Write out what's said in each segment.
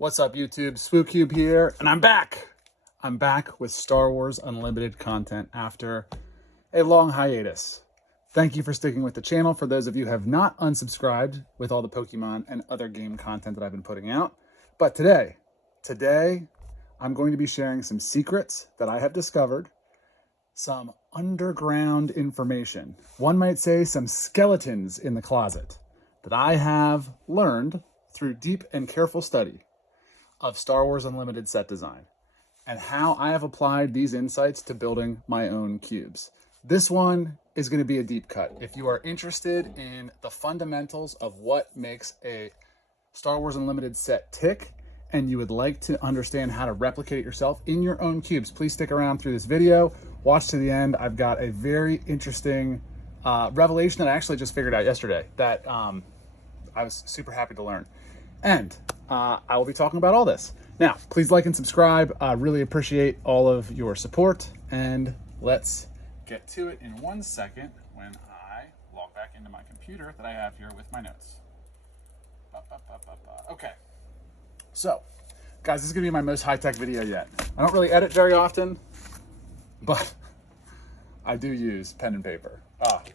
What's up, YouTube? SwooCube here, and I'm back. I'm back with Star Wars Unlimited content after a long hiatus. Thank you for sticking with the channel. For those of you who have not unsubscribed with all the Pokemon and other game content that I've been putting out. But today, I'm going to be sharing some secrets that I have discovered, some underground information. One might say some skeletons in the closet that I have learned through deep and careful study of Star Wars Unlimited set design and how I have applied these insights to building my own cubes. This one is going to be a deep cut. If you are interested in the fundamentals of what makes a Star Wars Unlimited set tick and you would like to understand how to replicate it yourself in your own cubes, please stick around through this video. Watch to the end. I've got a very interesting revelation that I actually just figured out yesterday that I was super happy to learn. And I will be talking about all this. Now, please like and subscribe. I really appreciate all of your support. And let's get to it in 1 second when I log back into my computer that I have here with my notes. Okay. So, guys, this is going to be my most high-tech video yet. I don't really edit very often, but I do use pen and paper.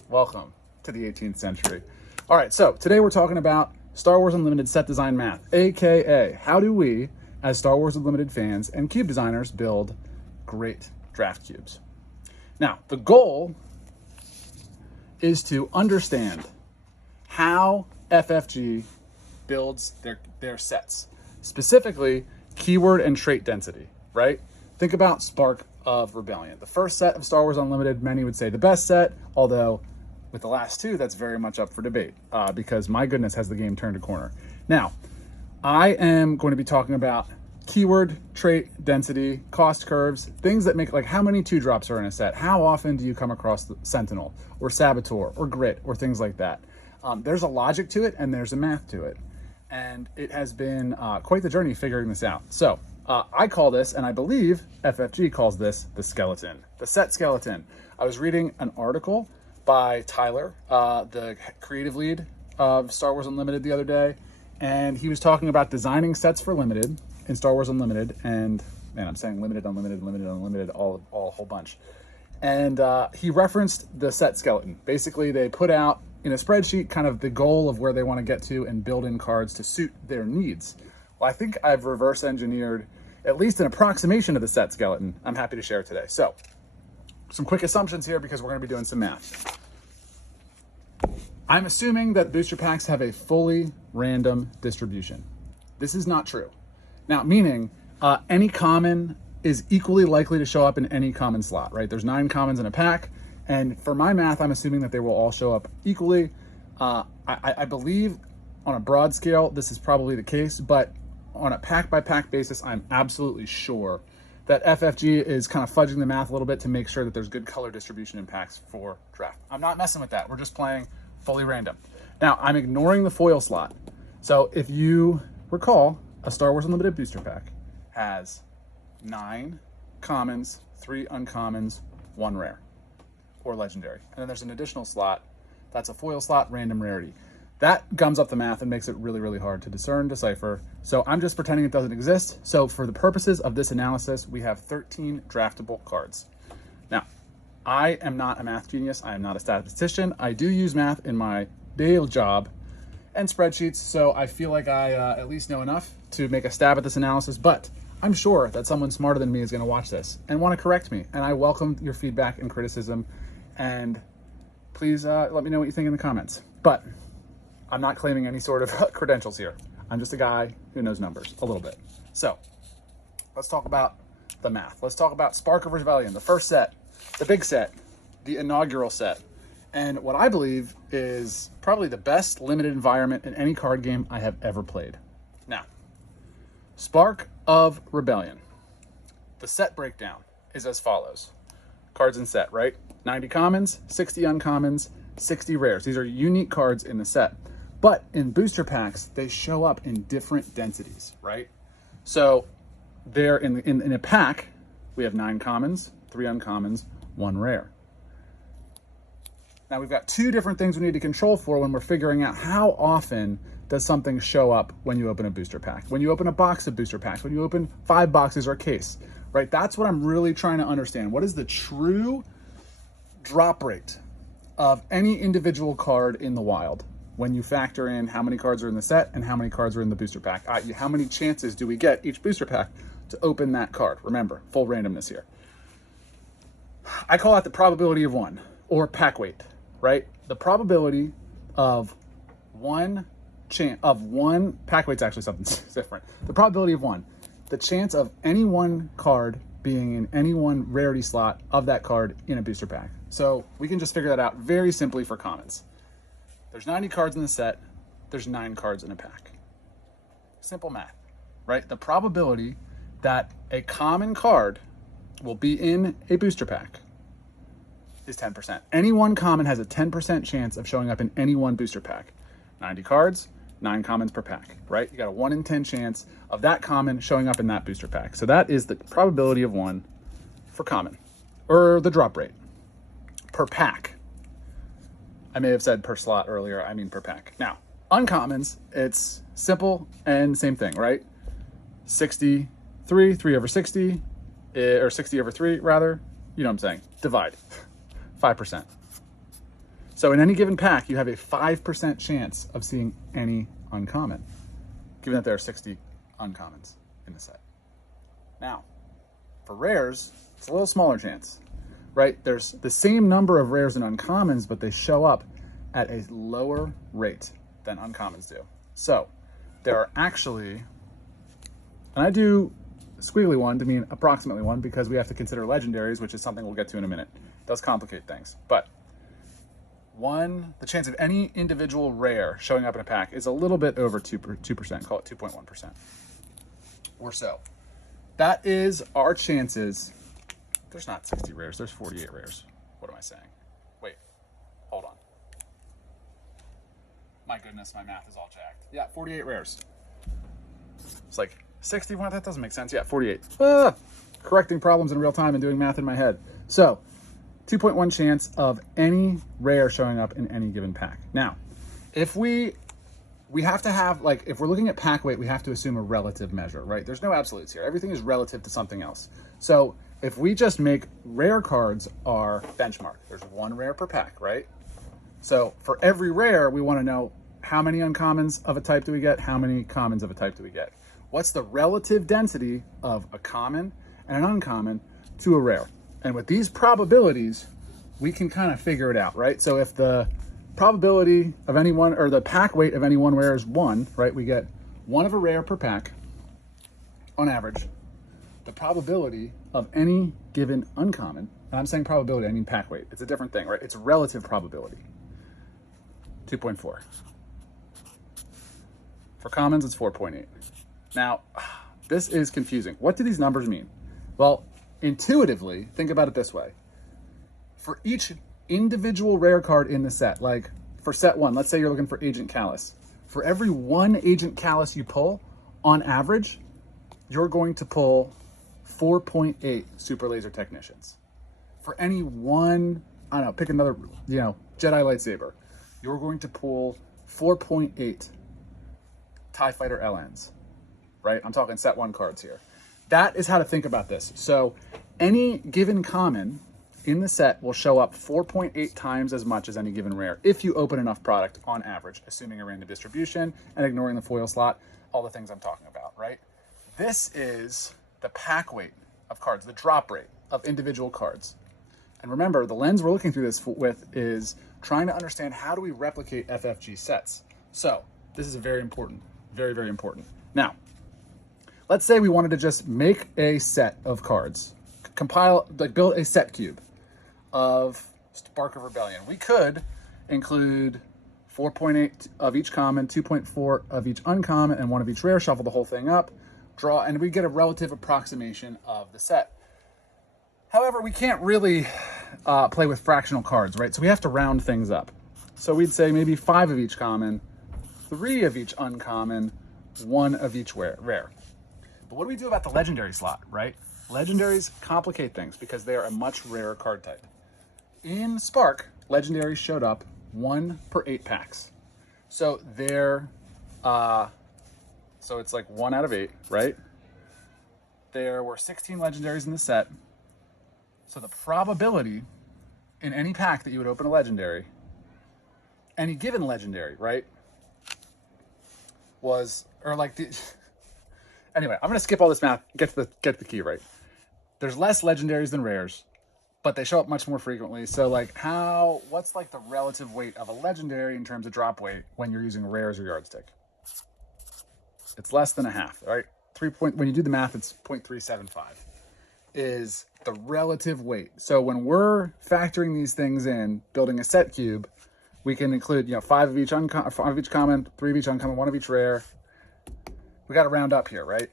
Welcome to the 18th century. All right, so today we're talking about Star Wars Unlimited set design math, aka how do we, as Star Wars Unlimited fans and cube designers, build great draft cubes. Now, the goal is to understand how FFG builds their sets, specifically keyword and trait density, right? Think about Spark of Rebellion. The first set of Star Wars Unlimited, many would say the best set, although with the last two, that's very much up for debate because my goodness, has the game turned a corner. Now, I am going to be talking about keyword, trait, density, cost curves, things that make, like how many 2-drops are in a set? How often do you come across the Sentinel or Saboteur or Grit or things like that? There's a logic to it and there's a math to it. And it has been quite the journey figuring this out. So I call this, and I believe FFG calls this, the skeleton, the set skeleton. I was reading an article by Tyler, the creative lead of Star Wars Unlimited the other day, and he was talking about designing sets for Limited in Star Wars Unlimited, and man, I'm saying limited, unlimited, all a whole bunch. And he referenced the set skeleton. Basically, they put out in a spreadsheet kind of the goal of where they want to get to and build in cards to suit their needs. Well, I think I've reverse engineered at least an approximation of the set skeleton I'm happy to share today. So, some quick assumptions here because we're going to be doing some math. I'm assuming that booster packs have a fully random distribution. This is not true. Now, meaning any common is equally likely to show up in any common slot, right? There's 9 commons in a pack, and for my math, I'm assuming that they will all show up equally. I believe on a broad scale, this is probably the case, but on a pack-by-pack basis, I'm absolutely sure that FFG is kind of fudging the math a little bit to make sure that there's good color distribution in packs for draft. I'm not messing with that. We're just playing fully random. Now, I'm ignoring the foil slot. So if you recall, a Star Wars Unlimited booster pack has 9 commons, 3 uncommons, 1 rare or legendary. And then there's an additional slot. That's a foil slot, random rarity. That gums up the math and makes it really, really hard to discern, decipher. So I'm just pretending it doesn't exist. So for the purposes of this analysis, we have 13 draftable cards. Now, I am not a math genius. I am not a statistician. I do use math in my day job and spreadsheets, so I feel like I at least know enough to make a stab at this analysis, but I'm sure that someone smarter than me is gonna watch this and wanna correct me, and I welcome your feedback and criticism, and please let me know what you think in the comments. But I'm not claiming any sort of credentials here. I'm just a guy who knows numbers a little bit. So let's talk about the math. Let's talk about Spark of Rebellion, the first set, the big set, the inaugural set, and what I believe is probably the best limited environment in any card game I have ever played. Now, Spark of Rebellion. The set breakdown is as follows. Cards in set, right? 90 commons, 60 uncommons, 60 rares. These are unique cards in the set. But in booster packs, they show up in different densities, right? So they're in a pack, we have 9 commons, 3 uncommons, 1 rare. Now we've got 2 different things we need to control for when we're figuring out how often does something show up when you open a booster pack, when you open a box of booster packs, when you open 5 boxes or a case, right? That's what I'm really trying to understand. What is the true drop rate of any individual card in the wild when you factor in how many cards are in the set and how many cards are in the booster pack, i.e. how many chances do we get each booster pack to open that card? Remember, full randomness here. I call that the probability of 1, or pack weight, right? The probability of one pack weight's actually something different. The probability of 1, the chance of any one card being in any one rarity slot of that card in a booster pack. So we can just figure that out very simply for commons. There's 90 cards in the set, there's 9 cards in a pack. Simple math, right? The probability that a common card will be in a booster pack is 10%. Any one common has a 10% chance of showing up in any one booster pack. 90 cards, 9 commons per pack, right? You got a 1 in 10 chance of that common showing up in that booster pack. So that is the probability of 1 for common, or the drop rate per pack. I may have said per slot earlier, I mean per pack. Now, uncommons, it's simple and same thing, right? 63, 3 over 60, or 60 over 3 rather, you know what I'm saying, divide, 5%. So in any given pack, you have a 5% chance of seeing any uncommon, given that there are 60 uncommons in the set. Now, for rares, it's a little smaller chance, right? There's the same number of rares and uncommons, but they show up at a lower rate than uncommons do. So there are actually, and I do squiggly 1 to mean approximately 1 because we have to consider legendaries, which is something we'll get to in a minute. It does complicate things, but the chance of any individual rare showing up in a pack is a little bit over 2%, call it 2.1% or so. That is our chances. There's not 60 rares, there's 48 rares. What am I saying? Wait, hold on. My goodness, my math is all jacked. Yeah, 48 rares. It's like 61, that doesn't make sense. Yeah, 48. Correcting problems in real time and doing math in my head. So 2.1 chance of any rare showing up in any given pack. Now, if we have to have, like, if we're looking at pack weight, we have to assume a relative measure, right? There's no absolutes here. Everything is relative to something else. So if we just make rare cards our benchmark, there's 1 rare per pack, right? So for every rare, we want to know how many uncommons of a type do we get? How many commons of a type do we get? What's the relative density of a common and an uncommon to a rare? And with these probabilities, we can kind of figure it out, right? So if the probability of any one, or the pack weight of any one rare is 1, right? We get 1 of a rare per pack on average. The probability of any given uncommon, and I'm saying probability, I mean pack weight. It's a different thing, right? It's relative probability. 2.4. For commons, it's 4.8. Now, this is confusing. What do these numbers mean? Well, intuitively, think about it this way. For each individual rare card in the set, like for set 1, let's say you're looking for Agent Callus. For every 1 Agent Callus you pull, on average, you're going to pull 4.8 Super Laser Technicians. For any one, I don't know, pick another, Jedi lightsaber, you're going to pull 4.8 TIE Fighter LNs, right? I'm talking set 1 cards here. That is how to think about this. So any given common in the set will show up 4.8 times as much as any given rare if you open enough product on average, assuming a random distribution and ignoring the foil slot, all the things I'm talking about, right? This is the pack weight of cards, the drop rate of individual cards. And remember, the lens we're looking through this with is trying to understand how do we replicate FFG sets. So this is very important, very, very important. Now, let's say we wanted to just make a set of cards, build a set cube of Spark of Rebellion. We could include 4.8 of each common, 2.4 of each uncommon, and 1 of each rare, shuffle the whole thing up, draw, and we get a relative approximation of the set. However, we can't really play with fractional cards, right? So we have to round things up. So we'd say maybe 5 of each common, 3 of each uncommon, 1 of each rare. But what do we do about the legendary slot, right? Legendaries complicate things because they are a much rarer card type. In Spark, legendaries showed up 1 per 8 packs. So their So it's like 1 out of 8, right? There were 16 legendaries in the set. So the probability in any pack that you would open a legendary, any given legendary, right, was, or like the, anyway, I'm gonna skip all this math, get the key right. There's less legendaries than rares, but they show up much more frequently. So like what's like the relative weight of a legendary in terms of drop weight when you're using rares or yardstick? It's less than a half, right? When you do the math, it's 0.375 is the relative weight. So when we're factoring these things in, building a set cube, we can include, 5 of each common, 3 of each uncommon, 1 of each rare. We got to round up here, right?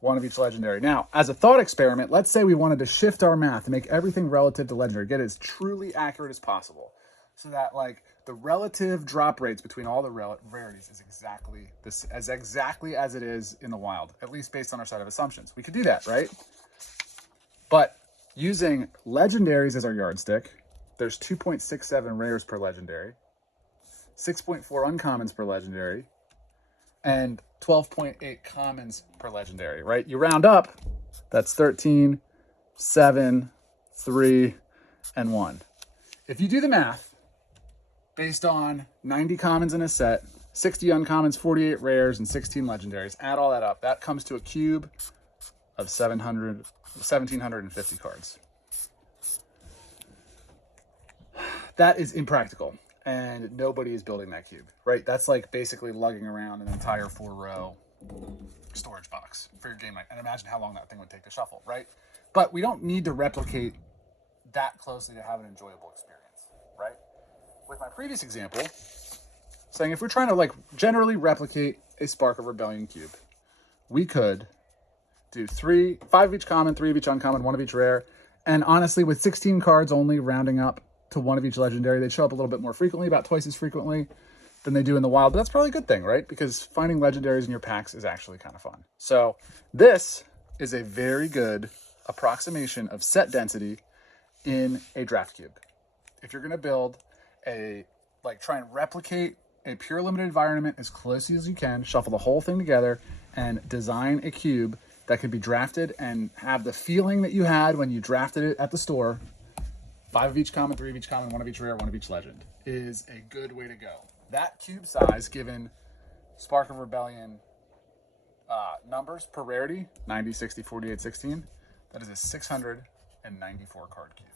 1 of each legendary. Now, as a thought experiment, let's say we wanted to shift our math to make everything relative to legendary, get it as truly accurate as possible, so that like the relative drop rates between all the rarities is exactly as it is in the wild, at least based on our set of assumptions. We could do that, right? But using legendaries as our yardstick, there's 2.67 rares per legendary, 6.4 uncommons per legendary, and 12.8 commons per legendary, right? You round up, that's 13, 7, 3, and 1. If you do the math, based on 90 commons in a set, 60 uncommons, 48 rares, and 16 legendaries, add all that up, that comes to a cube of 1,750 cards. That is impractical, and nobody is building that cube, right? That's like basically lugging around an entire 4-row storage box for your game night. And imagine how long that thing would take to shuffle, right? But we don't need to replicate that closely to have an enjoyable experience, right? With my previous example, saying if we're trying to like generally replicate a Spark of Rebellion cube, we could do 5 of each common, 3 of each uncommon, 1 of each rare. And honestly, with 16 cards only rounding up to 1 of each legendary, they show up a little bit more frequently, about twice as frequently than they do in the wild. But that's probably a good thing, right? Because finding legendaries in your packs is actually kind of fun. So this is a very good approximation of set density in a draft cube. If you're going to build try and replicate a pure limited environment as closely as you can, shuffle the whole thing together, and design a cube that could be drafted and have the feeling that you had when you drafted it at the store. 5 of each common, 3 of each common, 1 of each rare, 1 of each legend is a good way to go. That cube size, given Spark of Rebellion numbers per rarity, 90, 60, 48, 16, that is a 694 card cube.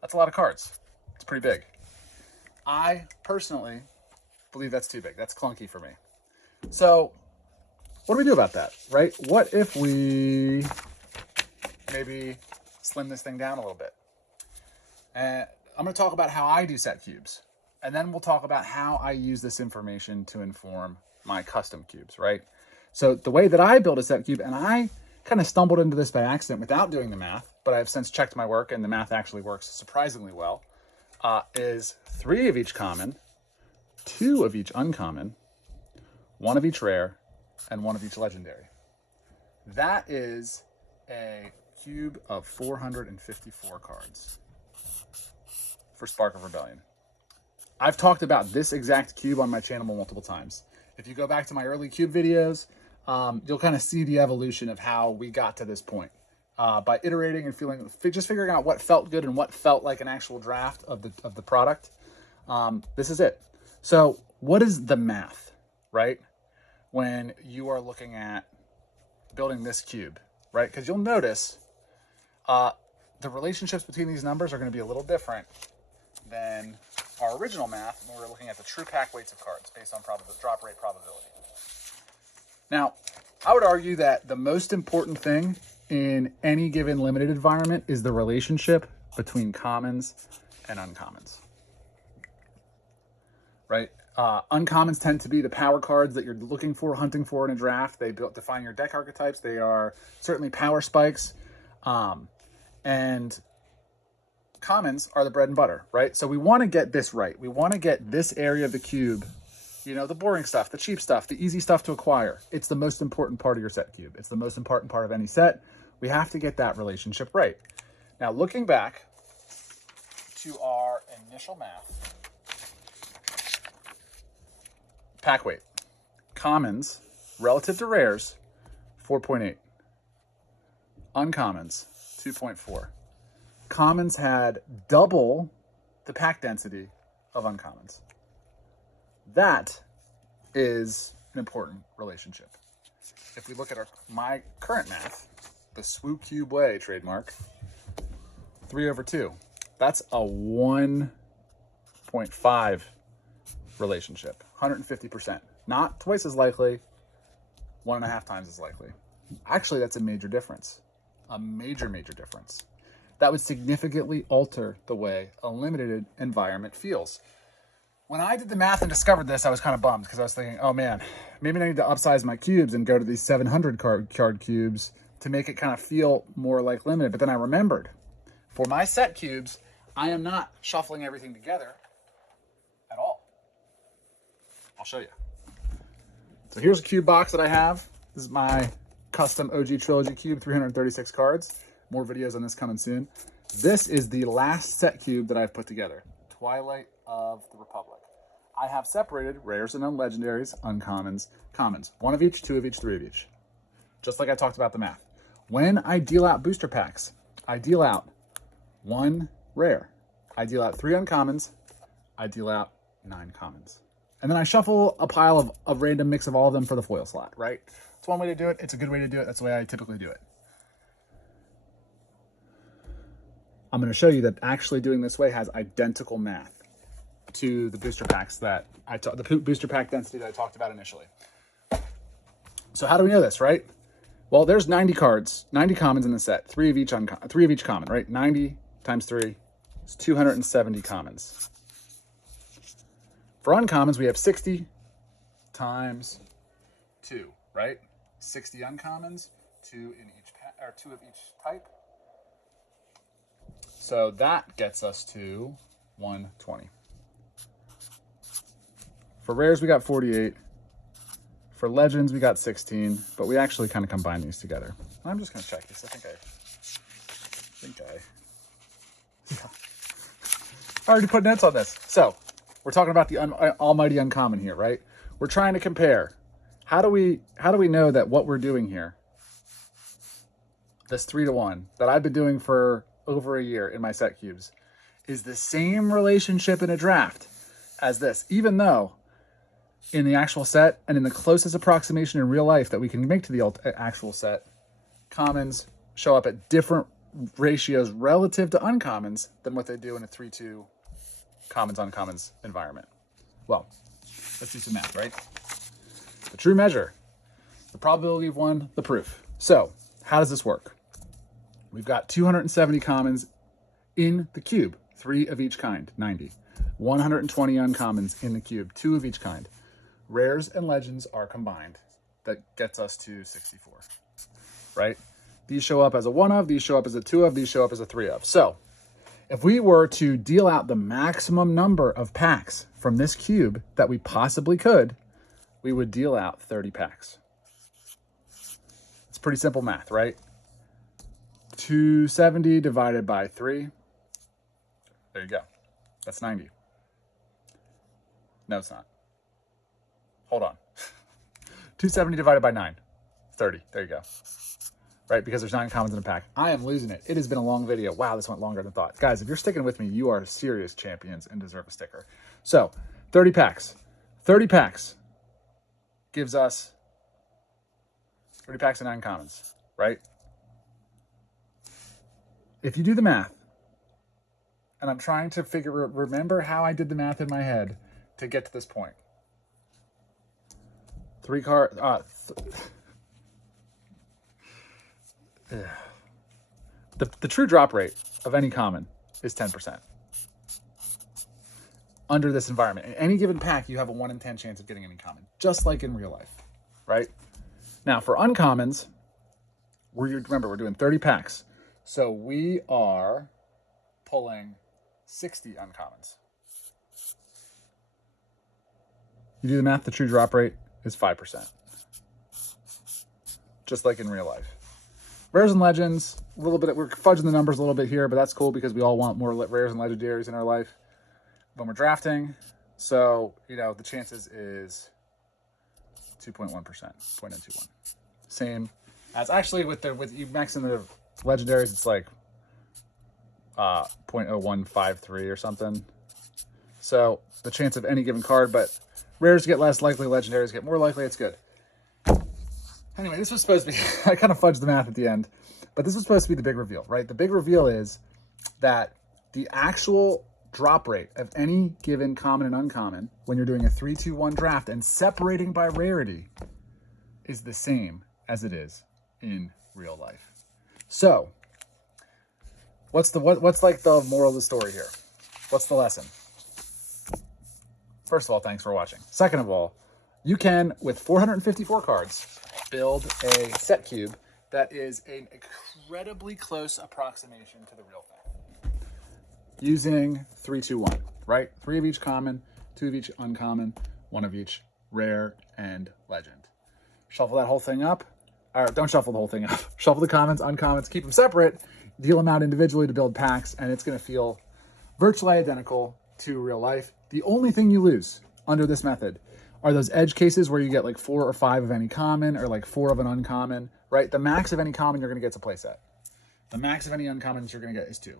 That's a lot of cards. It's pretty big. I personally believe that's too big. That's clunky for me. So what do we do about that, right? What if we maybe slim this thing down a little bit? And I'm going to talk about how I do set cubes. And then we'll talk about how I use this information to inform my custom cubes, right? So the way that I build a set cube, and I kind of stumbled into this by accident without doing the math, but I've since checked my work and the math actually works surprisingly well, is 3 of each common, 2 of each uncommon, 1 of each rare, and 1 of each legendary. That is a cube of 454 cards for Spark of Rebellion. I've talked about this exact cube on my channel multiple times. If you go back to my early cube videos, you'll kind of see the evolution of how we got to this point. By iterating and figuring out what felt good and what felt like an actual draft of the product. This is it. So what is the math, right? When you are looking at building this cube, right? Because you'll notice the relationships between these numbers are going to be a little different than our original math when we were looking at the true pack weights of cards based on drop rate probability. Now, I would argue that the most important thing in any given limited environment is the relationship between commons and uncommons, right? Uncommons tend to be the power cards that you're looking for, hunting for in a draft. They define your deck archetypes. They are certainly power spikes. And commons are the bread and butter, right? So we want to get this right. We want to get this area of the cube, the boring stuff, the cheap stuff, the easy stuff to acquire. It's the most important part of your set cube. It's the most important part of any set. We have to get that relationship right. Now, looking back to our initial math, pack weight. Commons, relative to rares, 4.8. Uncommons, 2.4. Commons had double the pack density of uncommons. That is an important relationship. If we look at my current math, the SwooCube way trademark, 3/2. That's a 1.5 relationship, 150%. Not twice as likely, 1.5 times as likely. Actually, that's a major difference. A major, major difference. That would significantly alter the way a limited environment feels. When I did the math and discovered this, I was kind of bummed because I was thinking, oh man, maybe I need to upsize my cubes and go to these 700 card cubes to make it kind of feel more like limited. But then I remembered, for my set cubes, I am not shuffling everything together at all. I'll show you. So here's a cube box that I have. This is my custom OG Trilogy cube, 336 cards. More videos on this coming soon. This is the last set cube that I've put together, Twilight of the Republic. I have separated rares and legendaries, uncommons, commons. 1 of each, 2 of each, 3 of each. Just like I talked about the math. When I deal out booster packs, I deal out 1 rare. I deal out 3 uncommons. I deal out 9 commons. And then I shuffle a pile of a random mix of all of them for the foil slot, right? It's one way to do it. It's a good way to do it. That's the way I typically do it. I'm going to show you that actually doing this way has identical math to the booster packs that the booster pack density that I talked about initially. So how do we know this, right? Well, there's 90 cards, 90 commons in the set, 3 of each common, right? 90 times 3 is 270 commons. For uncommons, we have 60 times 2, right? 60 uncommons, 2 in each or 2 of each type. So that gets us to 120. For rares, we got 48. For legends, we got 16, but we actually kind of combine these together. I'm just going to check this. I already put notes on this. So we're talking about the almighty uncommon here, right? We're trying to compare. How do we know that what we're doing here, this 3-to-1 that I've been doing for over a year in my set cubes, is the same relationship in a draft as this, even though in the actual set and in the closest approximation in real life that we can make to the actual set, commons show up at different ratios relative to uncommons than what they do in a 3-2 commons uncommons environment. Well, let's do some math, right? The true measure, the probability of 1, the proof. So how does this work? We've got 270 commons in the cube, 3 of each kind, 90. 120 uncommons in the cube, 2 of each kind. Rares and legends are combined. That gets us to 64, right? These show up as a 1 of, these show up as a 2 of, these show up as a 3 of. So if we were to deal out the maximum number of packs from this cube that we possibly could, we would deal out 30 packs. It's pretty simple math, right? 270 divided by 3. There you go. That's 90. No, it's not. Hold on. 270 divided by 9. 30. There you go. Right? Because there's 9 commons in a pack. I am losing it. It has been a long video. Wow, this went longer than thought. Guys, if you're sticking with me, you are serious champions and deserve a sticker. So, 30 packs. 30 packs gives us 30 packs of 9 commons, right? If you do the math, and I'm trying to remember how I did the math in my head to get to this point. 3 cards. The true drop rate of any common is 10%. Under this environment, in any given pack, you have a 1 in 10 chance of getting any common, just like in real life, right? Now, for uncommons, remember we're doing 30 packs, so we are pulling 60 uncommons. You do the math, the true drop rate is 5%. Just like in real life. Rares and legends, a little bit, we're fudging the numbers a little bit here, but that's cool because we all want more rares and legendaries in our life when we're drafting. So, the chances is 2.1%, 0.021. Same as actually with you max in the legendaries, it's like 0.0153 or something. So the chance of any given card, but rares get less likely, legendaries get more likely. It's good. Anyway, this was supposed to be, I kind of fudged the math at the end, but this was supposed to be the big reveal, right? The big reveal is that the actual drop rate of any given common and uncommon when you're doing a 3-2-1 draft and separating by rarity is the same as it is in real life. So what's like the moral of the story here? What's the lesson? First of all, thanks for watching. Second of all, you can, with 454 cards, build a set cube that is an incredibly close approximation to the real thing. Using 3-2-1, right? 3 of each common, 2 of each uncommon, 1 of each rare and legend. Shuffle that whole thing up. Or don't shuffle the whole thing up. Shuffle the commons, uncommons, keep them separate, deal them out individually to build packs, and it's going to feel virtually identical to real life. The only thing you lose under this method are those edge cases where you get like 4 or 5 of any common or like 4 of an uncommon, right? The max of any common you're going to get is a playset. The max of any uncommons you're going to get is 2.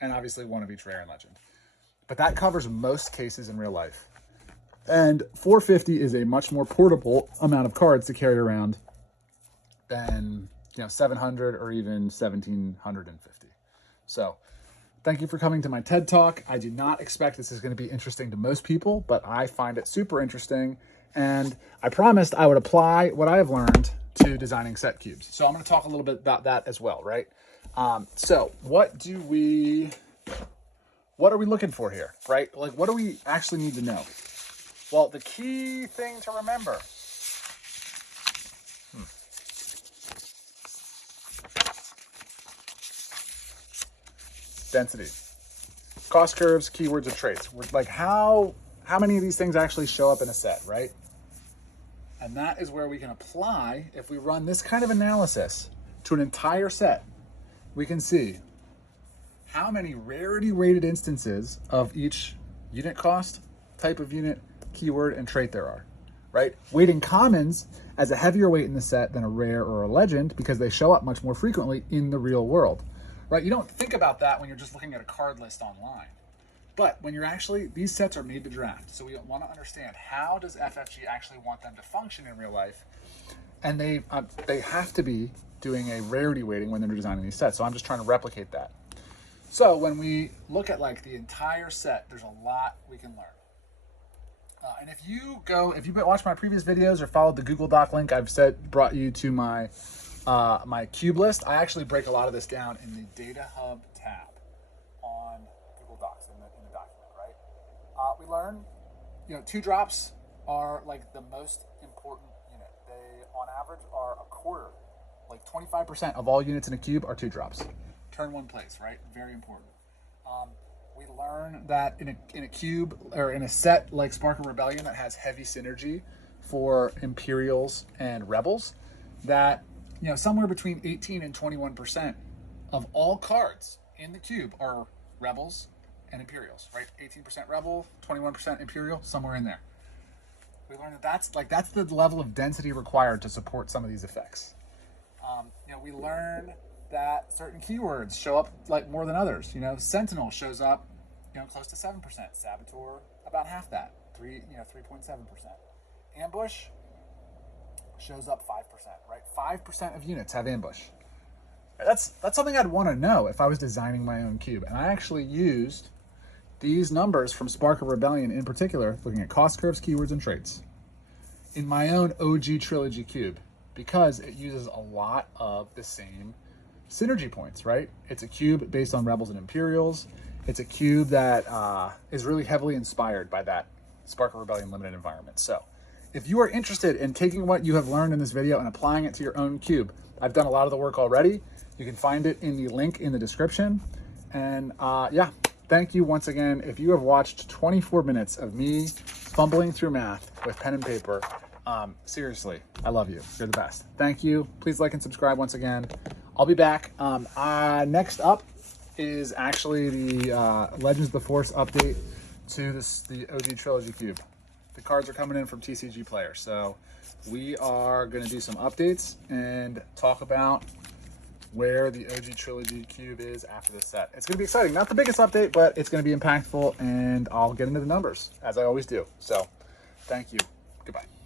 And obviously 1 of each rare and legend. But that covers most cases in real life. And 450 is a much more portable amount of cards to carry around than 700 or even 1750. So thank you for coming to my TED Talk. I do not expect this is going to be interesting to most people, but I find it super interesting. And I promised I would apply what I have learned to designing set cubes. So I'm going to talk a little bit about that as well, right? So what are we looking for here, right? Like, what do we actually need to know? Well, the key thing to remember, density, cost curves, keywords, and traits. Like how many of these things actually show up in a set, right? And that is where we can apply, if we run this kind of analysis to an entire set, we can see how many rarity weighted instances of each unit cost, type of unit, keyword, and trait there are, right? Weighting commons as a heavier weight in the set than a rare or a legend because they show up much more frequently in the real world, right? You don't think about that when you're just looking at a card list online. But when you're actually, these sets are made to draft. So we want to understand, how does FFG actually want them to function in real life? And they have to be doing a rarity weighting when they're designing these sets. So I'm just trying to replicate that. So when we look at like the entire set, there's a lot we can learn. And if you've watched my previous videos or followed the Google Doc link I've brought you to my my cube list, I actually break a lot of this down in the Data Hub tab on Google Docs in the document, right? We learn, 2 drops are like the most important unit. They, on average, are a quarter, like 25% of all units in a cube are 2 drops. Turn 1 place, right? Very important. We learn that in a cube or in a set like Spark of Rebellion that has heavy synergy for Imperials and Rebels, that somewhere between 18 and 21% of all cards in the cube are Rebels and Imperials, right? 18% Rebel, 21% Imperial, somewhere in there. We learned that's the level of density required to support some of these effects. We learn that certain keywords show up like more than others. Sentinel shows up, close to 7%. Saboteur, about half that, 3.7%. Ambush shows up 5%, right? 5% of units have ambush. That's something I'd want to know if I was designing my own cube. And I actually used these numbers from Spark of Rebellion in particular, looking at cost curves, keywords, and traits, in my own OG Trilogy cube, because it uses a lot of the same synergy points, right? It's a cube based on Rebels and Imperials. It's a cube that is really heavily inspired by that Spark of Rebellion limited environment. So if you are interested in taking what you have learned in this video and applying it to your own cube, I've done a lot of the work already. You can find it in the link in the description. And yeah, thank you once again. If you have watched 24 minutes of me fumbling through math with pen and paper, seriously, I love you. You're the best. Thank you. Please like and subscribe once again. I'll be back. Next up is actually the Legends of the Force update to the OG Trilogy cube. The cards are coming in from TCG Player, so we are going to do some updates and talk about where the OG Trilogy cube is after this set. It's going to be exciting. Not the biggest update, but it's going to be impactful, and I'll get into the numbers as I always do. So thank you. Goodbye.